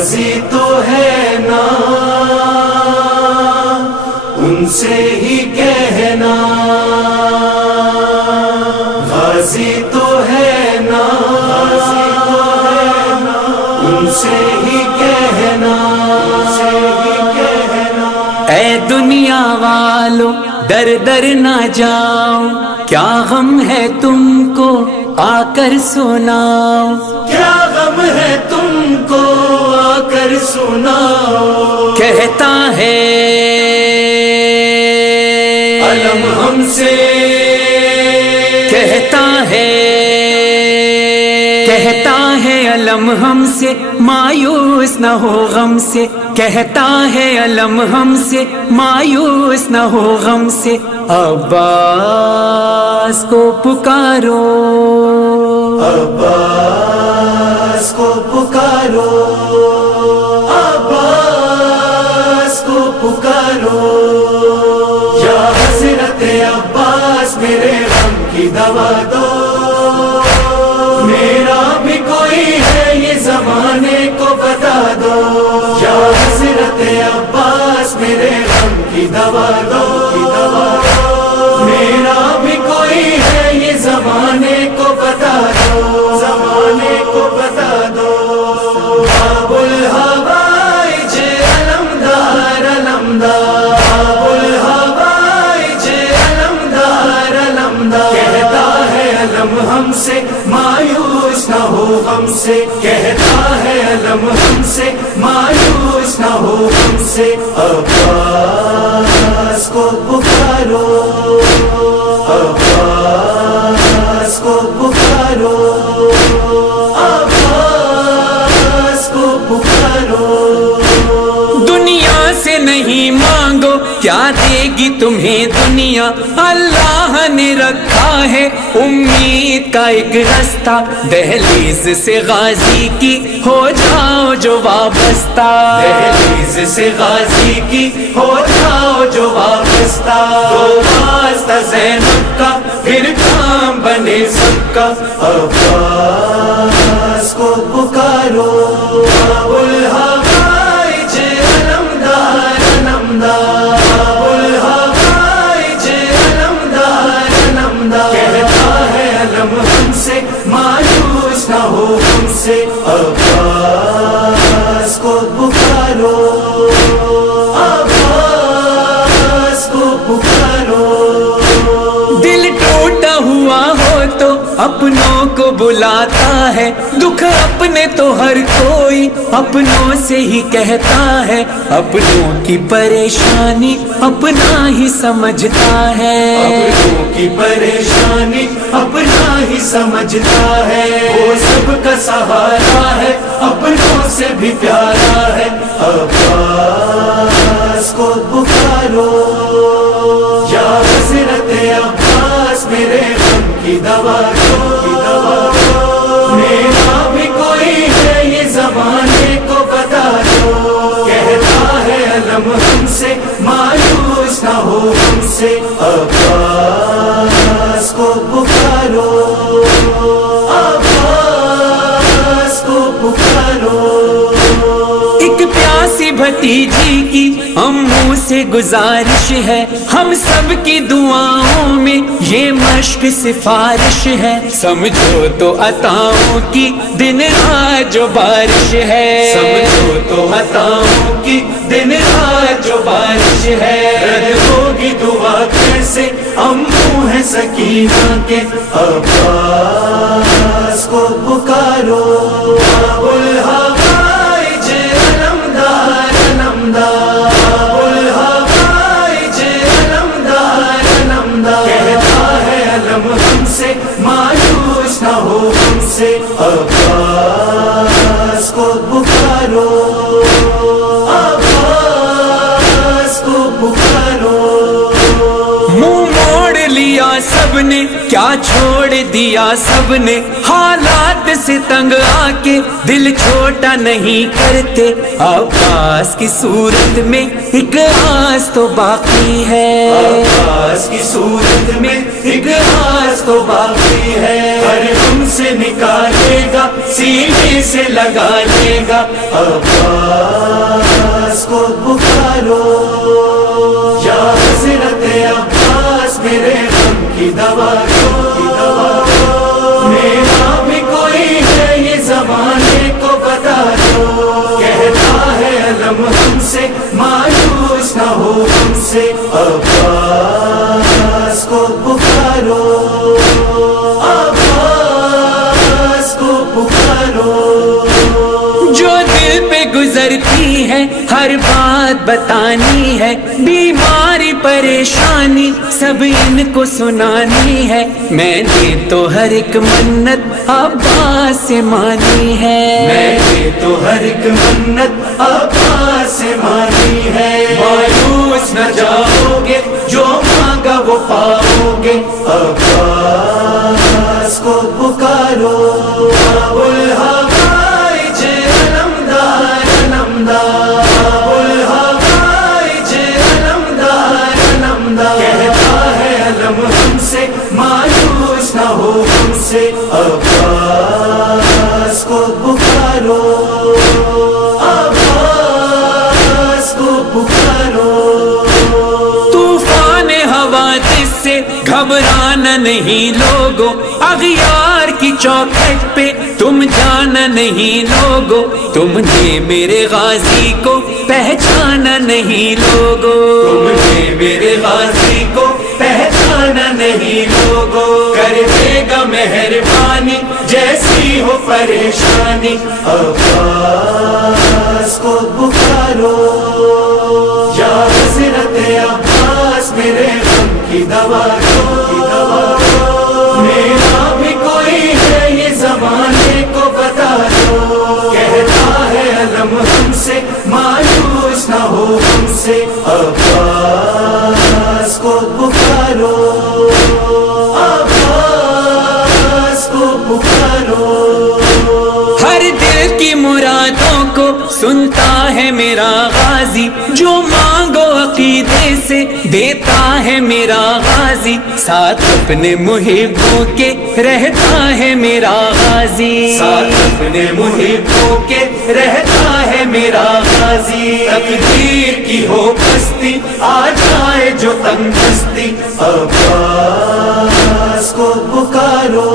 غازی تو ہے نا ان سے ہی کہنا، غازی تو ہے نا ان سے ہی کہنا، اے دنیا والو در در نہ جاؤ، کیا غم ہے تم کو آ کر سناؤ، کیا غم ہے تم کو آ کر سناؤ، کہتا ہے علم ہم سے، کہتا ہے علم ہم سے، مایوس نہ ہو غم سے، کہتا ہے علم ہم سے، مایوس نہ ہو غم سے، عباس کو پکارو، عباس کو پکارو، عباس کو پکارو، یا حضرت عباس میرے غم کی دوا دو، میرا بھی کوئی ہے یہ زمانے کو بتا دو، یا حضرت عباس میرے غم کی دوا دو، میرا بھی کوئی ہے یہ زمانے کو بتا دو، زمانے کو بتا دو، باب الحوائج علمدار علمدار، باب الحوائج علمدار علمدار، کہتا ہے علم ہم سے مایوس نہ ہو غم سے، کہتا ہے علم ہم سے مایوس نہ ہو غم سے، عباس کو پکارو، عباس کو پکارو، عباس کو پکارو، دنیا سے نہیں مانگو کیا دے گی تمہیں دنیا، اللہ نے رکھا ہے امید کا ایک رستہ، دہلیز سے غازی کی ہو جاؤ جو وابستہ، دہلیز سے غازی کی ہو جاؤ جو وابستہ، تو واسطہ زینب کا پھر کام بنے سب کا، عباس کو پکارو، باب الحوائج علمدار علمدار، باب الحوائج علمدار علمدار، کہتا ہے علم ہم سے مایوس نہ ہو ہم سے، عباس کو پکارو، عباس کو پکارو، دل ٹوٹا ہوا ہو تو اپنوں کو بلاتا ہے، دکھ اپنے تو ہر کوئی اپنوں سے ہی کہتا ہے، اپنوں کی پریشانی اپنا ہی سمجھتا ہے، اپنوں کی پریشانی اپنا ہی سمجھتا ہے، وہ سب کا سہارا ہے اپنوں سے بھی پیارا ہے، عباس کو پکارو، یا حضرت عباس میرے غم کی دوا دو، میرا بھی کوئی ہے یہ زمانے کو بتا دو، کہتا ہے علم ہم سے مایوس نہ ہو ہم سے، عباس کو پکارو، عباس کو پکارو، ایک پیاسی بھتیجی کی اموں سے گزارش ہے، ہم سب کی دعاؤں میں یہ مشق سفارش ہے، سمجھو تو عطاؤں کی دن رات جو بارش ہے، سمجھو تو عطاؤں کی دن رات جو بارش ہے، رد ہوگی دعا کیسے اموں ہے سکینہ کے، عباس کو پکارو، باب الحوائج علمدار علمدار، باب الحوائج علمدار علمدار، کہتا ہے علم ہم سے مایوس نہ ہو ہم سے، عباس کو پکارو، عباس کو پکارو، منہ موڑ لیا سب نے کیا چھوڑ دیا سب نے حالات سے تنگ آ کے، دل چھوٹا نہیں کرتے عباس کی صورت میں ایک آس تو باقی ہے، عباس کی صورت میں ایک آس تو باقی ہے، ہر غم سے نکالے گا سینے سے لگا لے گا، عباس کو پکارو یا حضرت عباس میرے غم کی دوا دو، میرا بھی کوئی ہے یہ زمانے کو بتا دو، کہتا ہے علم ہم سے مایوس نہ ہو ہم سے، عباس کو پکارو عباس کو پکارو، جو دل پہ گزرتی ہے ہر بات بتانی ہے، بیماری پریشانی سب ان کو سنانی ہے، میں نے تو ہر ایک منت عباس سے مانی ہے، میں نے تو ہر ایک منت عباس سے مانی ہے، مایوس نہ جاؤ گے جو مانگا وہ پاؤ گے، عباس کو پکارو ابو الحوائج علمدار علمدار، ابو الحوائج علمدار علمدار، کہتا ہے علم ہم سے مایوس نہ ہو ہم سے، عباس کو پکارو عباس کو پکارو، طوفان حوادث سے گھبرانا نہیں لوگو، اغیار کی چوکھٹ پہ تم جانا نہیں لوگو، تم نے میرے غازی کو پہچانا نہیں لوگو، تم نے میرے غازی کو پہچانا نہیں لوگو، کر دے گا مہربانی جیسی ہو پریشانی، عباس کو پکارو یا حضرت عباس میرے غم کی دوا دو، میرا بھی کوئی ہے یہ زمانے کو بتا دو، کہتا ہے علم ہم سے مایوس نہ ہو ہم سے، عباس کو پکارو عباس کو پکارو، ہر دل کی مرادوں کو سنتا ہے میرا غازی، جو مانگو عقیدے سے دیتا ہے میرا غازی، ساتھ اپنے محبوں کے رہتا ہے میرا غازی، ساتھ اپنے محبوں کے رہتا ہے میرا غازی، تقدیر کی ہو پستی آ جائے جو تنگ دستی، عباس کو پکارو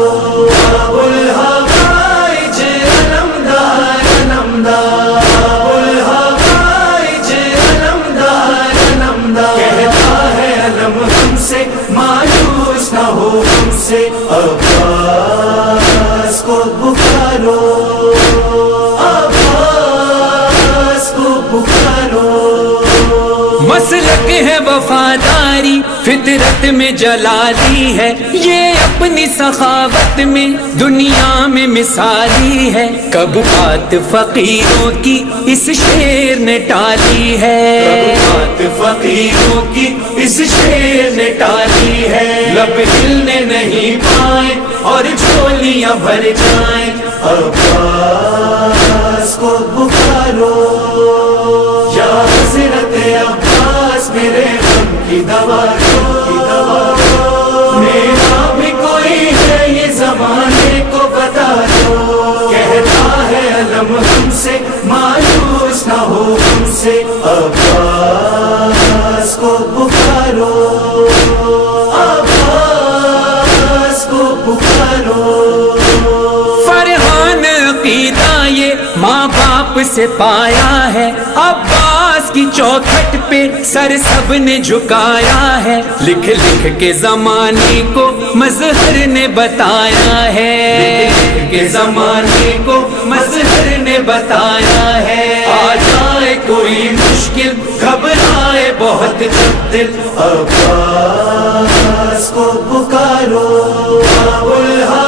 ابو الحوائج علمدار علمدار، ابو الحوائج علمدار علمدار، کہتا ہے علم ہم سے مایوس نہ ہو ہم سے، عباس کو پکارو عباس کو پکارو، مسلک ہے وفاداری فطرت میں جلالی ہے، یہ اپنی سخاوت میں دنیا میں مثالی ہے، کب بات فقیروں کی اس شعر نے ٹالی ہے، بات فقیروں کی اس شعر نے ٹالی ہے، لب ہلنے نہیں پائے اور جھولیاں بھر جائیں، عباس کو پکارو یا حضرت عباس میرے غم کی دوا دو، میرا بھی کوئی ہے یہ زمانے کو بتا دو، کہتا ہے علم ہم سے مایوس نہ ہو ہم سے، عباس کو پکارو عباس کو پکارو، فرحان عقیدہ یہ ماں باپ سے پایا ہے، عباس کی چوکھٹ پہ سر سب نے جھکایا ہے، لکھ لکھ کے زمانے کو مظہر نے بتایا ہے، کہ زمانے کو مظہر نے بتایا ہے، آ جائے کوئی مشکل گھبرائے بہت جب دل، عباس کو پکارو ابو الحوائج